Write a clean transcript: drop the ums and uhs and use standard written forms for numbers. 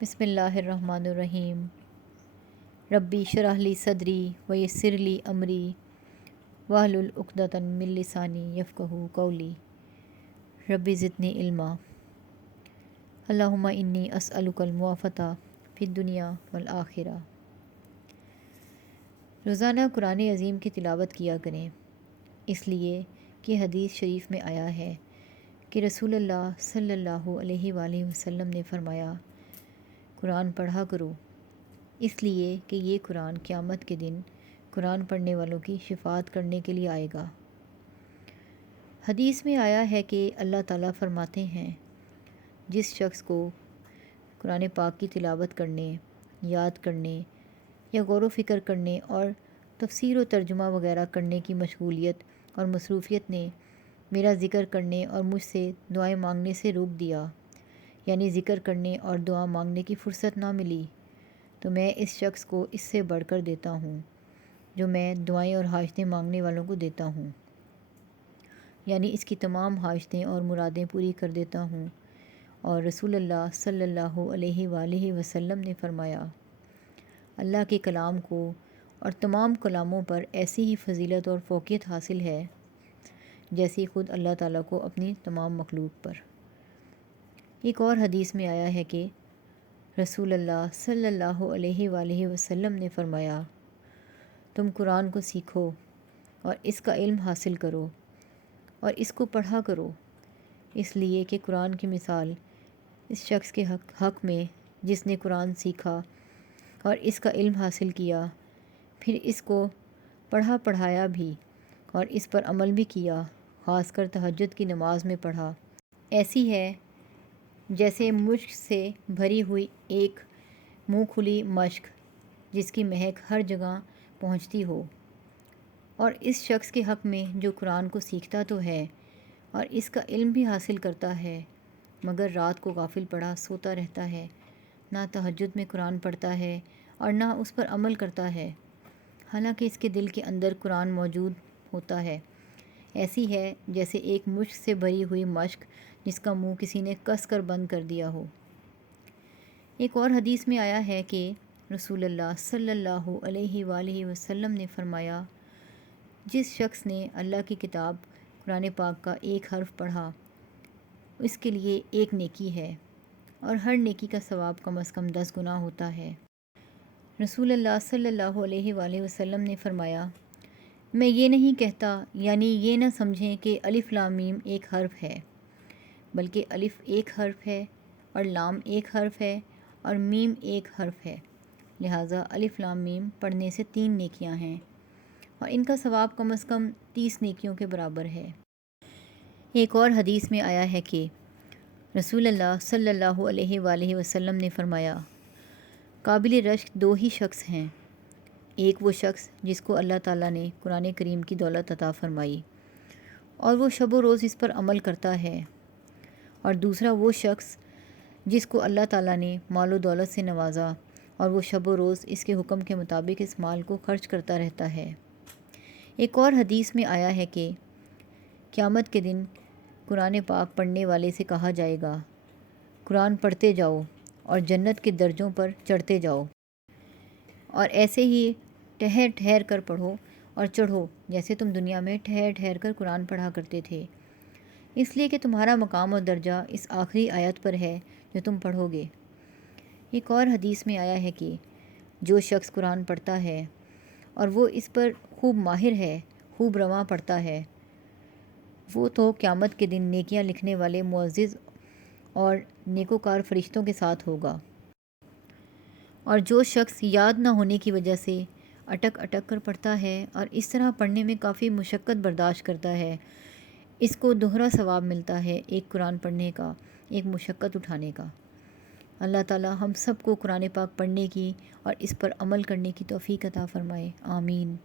بسم اللہ الرحمن الرحیم۔ ربی اشرح لی صدری ویسر لی امری واحلل عقدۃ من لسانی یفقہوا قولی۔ ربی زدنی علما۔ اللہم انی اسألک المعافاۃ فی الدنیا والآخرہ۔ روزانہ قرآن عظیم کی تلاوت کیا کریں، اس لیے کہ حدیث شریف میں آیا ہے کہ رسول اللہ صلی اللہ علیہ وآلہ وسلم نے فرمایا، قرآن پڑھا کرو، اس لیے کہ یہ قرآن قیامت کے دن قرآن پڑھنے والوں کی شفاعت کرنے کے لیے آئے گا۔ حدیث میں آیا ہے کہ اللہ تعالیٰ فرماتے ہیں، جس شخص کو قرآن پاک کی تلاوت کرنے، یاد کرنے یا غور و فکر کرنے اور تفسیر و ترجمہ وغیرہ کرنے کی مشغولیت اور مصروفیت نے میرا ذکر کرنے اور مجھ سے دعائیں مانگنے سے روک دیا، یعنی ذکر کرنے اور دعا مانگنے کی فرصت نہ ملی، تو میں اس شخص کو اس سے بڑھ کر دیتا ہوں جو میں دعائیں اور حاجتیں مانگنے والوں کو دیتا ہوں، یعنی اس کی تمام حاجتیں اور مرادیں پوری کر دیتا ہوں۔ اور رسول اللہ صلی اللہ علیہ وآلہ وسلم نے فرمایا، اللہ کے کلام کو اور تمام کلاموں پر ایسی ہی فضیلت اور فوقیت حاصل ہے جیسی خود اللہ تعالیٰ کو اپنی تمام مخلوق پر۔ ایک اور حدیث میں آیا ہے کہ رسول اللہ صلی اللہ علیہ وآلہ وسلم نے فرمایا، تم قرآن کو سیکھو اور اس کا علم حاصل کرو اور اس کو پڑھا کرو، اس لیے کہ قرآن کی مثال اس شخص کے حق میں جس نے قرآن سیکھا اور اس کا علم حاصل کیا، پھر اس کو پڑھا پڑھایا بھی اور اس پر عمل بھی کیا، خاص کر تہجد کی نماز میں پڑھا، ایسی ہے جیسے مشک سے بھری ہوئی ایک منہ کھلی مشک جس کی مہک ہر جگہ پہنچتی ہو۔ اور اس شخص کے حق میں جو قرآن کو سیکھتا تو ہے اور اس کا علم بھی حاصل کرتا ہے، مگر رات کو غافل پڑا سوتا رہتا ہے، نہ تہجد میں قرآن پڑھتا ہے اور نہ اس پر عمل کرتا ہے، حالانکہ اس کے دل کے اندر قرآن موجود ہوتا ہے، ایسی ہے جیسے ایک مشک سے بھری ہوئی مشک جس کا منہ کسی نے کس کر بند کر دیا ہو۔ ایک اور حدیث میں آیا ہے کہ رسول اللہ صلی اللہ علیہ وآلہ وسلم نے فرمایا، جس شخص نے اللہ کی کتاب قرآن پاک کا ایک حرف پڑھا، اس کے لیے ایک نیکی ہے اور ہر نیکی کا ثواب کم از کم 10 گنا ہوتا ہے۔ رسول اللہ صلی اللہ علیہ وآلہ وسلم نے فرمایا، میں یہ نہیں کہتا، یعنی یہ نہ سمجھیں کہ الف لام میم ایک حرف ہے، بلکہ الف ایک حرف ہے اور لام ایک حرف ہے اور میم ایک حرف ہے، لہٰذا الف لام میم پڑھنے سے 3 نیکیاں ہیں اور ان کا ثواب کم از کم 30 نیکیوں کے برابر ہے۔ ایک اور حدیث میں آیا ہے کہ رسول اللہ صلی اللہ علیہ وآلہ وسلم نے فرمایا، قابل رشک 2 ہی شخص ہیں، ایک وہ شخص جس کو اللہ تعالیٰ نے قرآن کریم کی دولت عطا فرمائی اور وہ شب و روز اس پر عمل کرتا ہے، اور دوسرا وہ شخص جس کو اللہ تعالیٰ نے مال و دولت سے نوازا اور وہ شب و روز اس کے حکم کے مطابق اس مال کو خرچ کرتا رہتا ہے۔ ایک اور حدیث میں آیا ہے کہ قیامت کے دن قرآن پاک پڑھنے والے سے کہا جائے گا، قرآن پڑھتے جاؤ اور جنت کے درجوں پر چڑھتے جاؤ، اور ایسے ہی ٹھہر ٹھہر کر پڑھو اور چڑھو جیسے تم دنیا میں ٹھہر ٹھہر کر قرآن پڑھا کرتے تھے، اس لیے کہ تمہارا مقام اور درجہ اس آخری آیت پر ہے جو تم پڑھو گے۔ ایک اور حدیث میں آیا ہے کہ جو شخص قرآن پڑھتا ہے اور وہ اس پر خوب ماہر ہے، خوب رواں پڑھتا ہے، وہ تو قیامت کے دن نیکیاں لکھنے والے معزز اور نیکوکار فرشتوں کے ساتھ ہوگا۔ اور جو شخص یاد نہ ہونے کی وجہ سے اٹک اٹک کر پڑھتا ہے اور اس طرح پڑھنے میں کافی مشقت برداشت کرتا ہے، اس کو دوہرا ثواب ملتا ہے، ایک قرآن پڑھنے کا، ایک مشقت اٹھانے کا۔ اللہ تعالیٰ ہم سب کو قرآن پاک پڑھنے کی اور اس پر عمل کرنے کی توفیق عطا فرمائے، آمین۔